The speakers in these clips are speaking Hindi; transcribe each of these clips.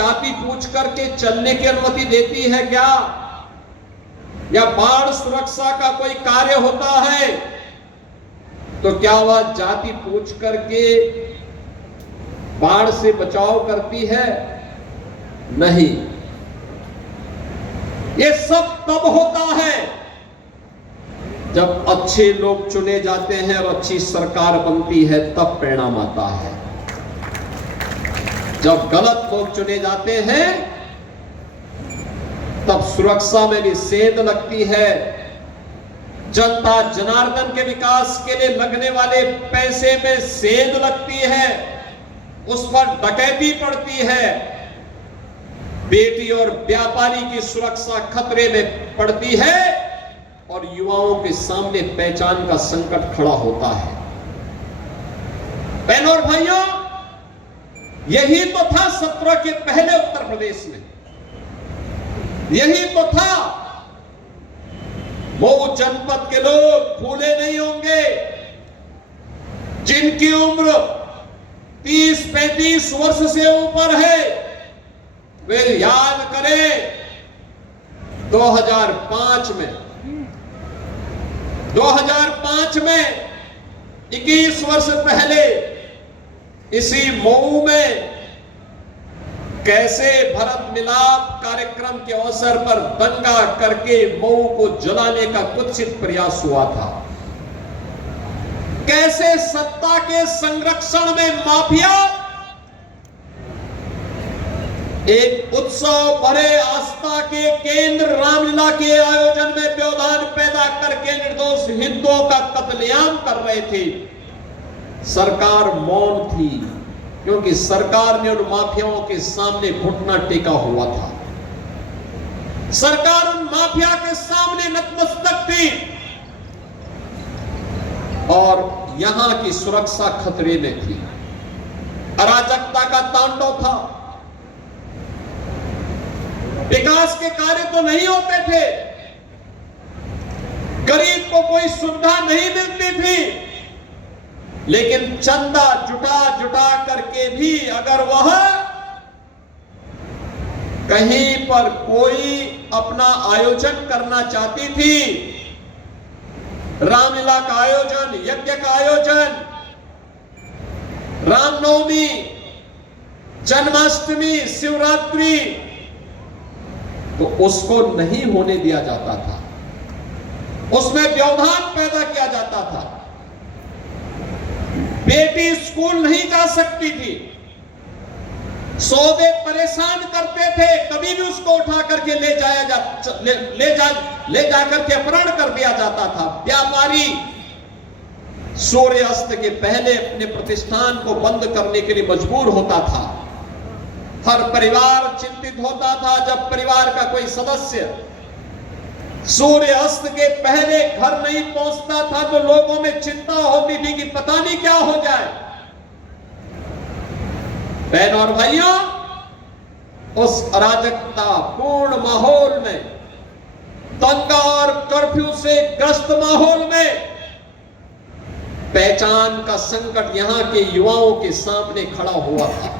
जाति पूछ करके चलने की अनुमति देती है क्या? या बाढ़ सुरक्षा का कोई कार्य होता है तो क्या वह जाति पूछ करके बाढ़ से बचाव करती है? नहीं। ये सब तब होता है जब अच्छे लोग चुने जाते हैं और अच्छी सरकार बनती है, तब परिणाम आता है। जब गलत लोग चुने जाते हैं तब सुरक्षा में भी सेंध लगती है। जनता जनार्दन के विकास के लिए लगने वाले पैसे में सेंध लगती है, उस पर डकैती पड़ती है। बेटी और व्यापारी की सुरक्षा खतरे में पड़ती है और युवाओं के सामने पहचान का संकट खड़ा होता है। बहनों और भाइयों, यही तो था 17 के पहले उत्तर प्रदेश में, यही तो था। मऊ जनपद के लोग भूले नहीं होंगे जिनकी उम्र 30-35 वर्ष से ऊपर है, वे याद करें 2005 में 21 वर्ष पहले इसी मऊ में कैसे भरत मिलाप कार्यक्रम के अवसर पर दंगा करके मऊ को जलाने का कुत्सित प्रयास हुआ था। कैसे सत्ता के संरक्षण में माफिया एक उत्सव भरे आस्था के केंद्र रामलीला के आयोजन में व्यवधान पैदा करके निर्दोष हिंदुओं का कत्लेआम कर रहे थे। सरकार मौन थी क्योंकि सरकार ने उन माफियाओं के सामने घुटना टेका हुआ था। सरकार उन माफिया के सामने नतमस्तक थी और यहां की सुरक्षा खतरे में थी। अराजकता का तांडव था। विकास के कार्य तो नहीं होते थे, गरीब को कोई सुविधा नहीं मिलती थी, लेकिन चंदा जुटा करके भी अगर वह कहीं पर कोई अपना आयोजन करना चाहती थी, रामलीला का आयोजन, यज्ञ का आयोजन, रामनवमी, जन्माष्टमी, शिवरात्रि, तो उसको नहीं होने दिया जाता था, उसमें व्यवधान पैदा किया जाता था। बेटी स्कूल नहीं जा सकती थी, सौदे परेशान करते थे, कभी भी उसको उठा करके ले जा करके अपहरण कर दिया जाता था। व्यापारी सूर्यास्त के पहले अपने प्रतिष्ठान को बंद करने के लिए मजबूर होता था। हर परिवार चिंतित होता था जब परिवार का कोई सदस्य सूर्य अस्त के पहले घर नहीं पहुंचता था तो लोगों में चिंता होती थी कि पता नहीं क्या हो जाए। बहन और भाइयों, उस अराजकता पूर्ण माहौल में, दंगा और कर्फ्यू से ग्रस्त माहौल में पहचान का संकट यहां के युवाओं के सामने खड़ा हुआ था।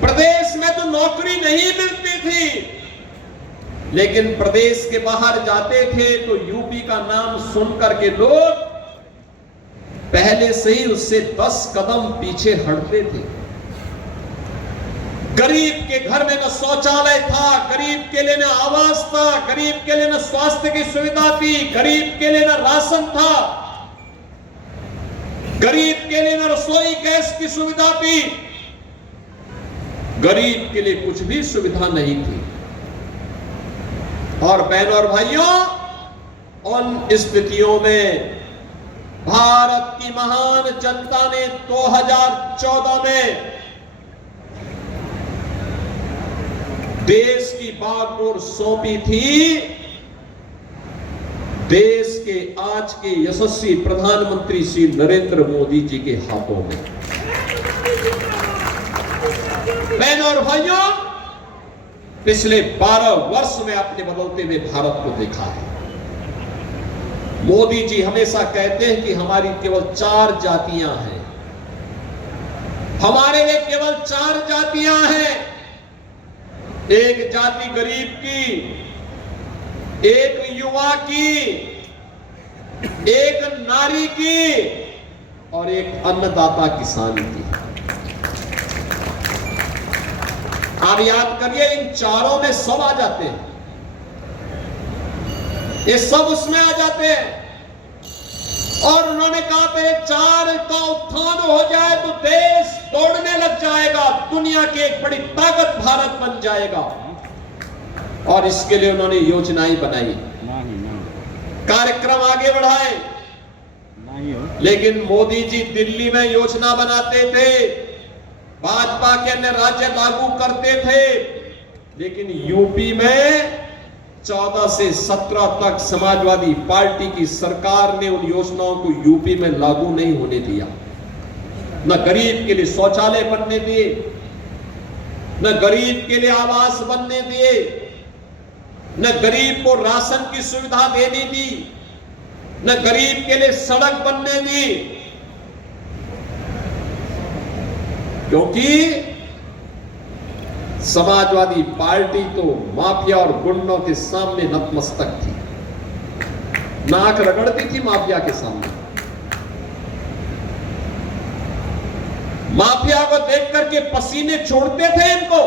प्रदेश में तो नौकरी नहीं मिलती थी, लेकिन प्रदेश के बाहर जाते थे तो यूपी का नाम सुनकर के लोग पहले से ही उससे 10 कदम पीछे हटते थे। गरीब के घर में न शौचालय था, गरीब के लिए न आवास था, गरीब के लिए न स्वास्थ्य की सुविधा थी, गरीब के लिए न राशन था, गरीब के लिए न रसोई गैस की सुविधा थी, गरीब के लिए कुछ भी सुविधा नहीं थी। और बहनों और भाइयों, उन स्थितियों में भारत की महान जनता ने 2014 में देश की बागडोर सौंपी थी देश के आज के यशस्वी प्रधानमंत्री श्री नरेंद्र मोदी जी के हाथों में। बहनों और भाइयों, पिछले 12 वर्ष में आपने बदलते हुए भारत को देखा है। मोदी जी हमेशा कहते हैं कि हमारी केवल 4 जातियां हैं, हमारे में केवल 4 जातियां हैं, एक जाति गरीब की, एक युवा की, एक नारी की और एक अन्नदाता किसान की। आप याद करिए, इन चारों में सब आ जाते हैं, ये सब उसमें आ जाते हैं। और उन्होंने कहा था, चार का उत्थान हो जाए तो देश दौड़ने लग जाएगा, दुनिया की एक बड़ी ताकत भारत बन जाएगा। और इसके लिए उन्होंने योजनाएं बनाई, कार्यक्रम आगे बढ़ाए। लेकिन मोदी जी दिल्ली में योजना बनाते थे, भाजपा के अन्य राज्य लागू करते थे, लेकिन यूपी में 14 से 17 तक समाजवादी पार्टी की सरकार ने उन योजनाओं को यूपी में लागू नहीं होने दिया। न गरीब के लिए शौचालय बनने दिए, न गरीब के लिए आवास बनने दिए, न गरीब को राशन की सुविधा देने दी, न गरीब के लिए सड़क बनने दी, क्योंकि समाजवादी पार्टी तो माफिया और गुंडों के सामने नतमस्तक थी, नाक रगड़ती थी माफिया के सामने। माफिया को देख करके पसीने छोड़ते थे इनको,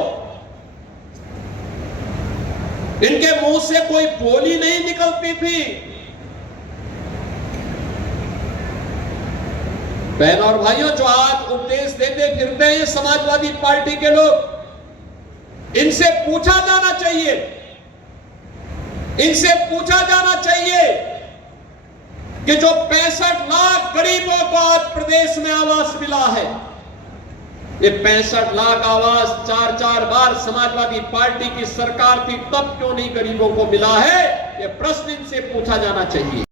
इनके मुंह से कोई बोली नहीं निकलती थी। बहनों और भाइयों, जो आज उपदेश देते फिरते हैं समाजवादी पार्टी के लोग, इनसे पूछा जाना चाहिए, इनसे पूछा जाना चाहिए कि जो 65 लाख गरीबों को आज प्रदेश में आवास मिला है, ये 65 लाख आवास 4-4 बार समाजवादी पार्टी की सरकार थी, तब क्यों नहीं गरीबों को मिला है? ये प्रश्न इनसे पूछा जाना चाहिए।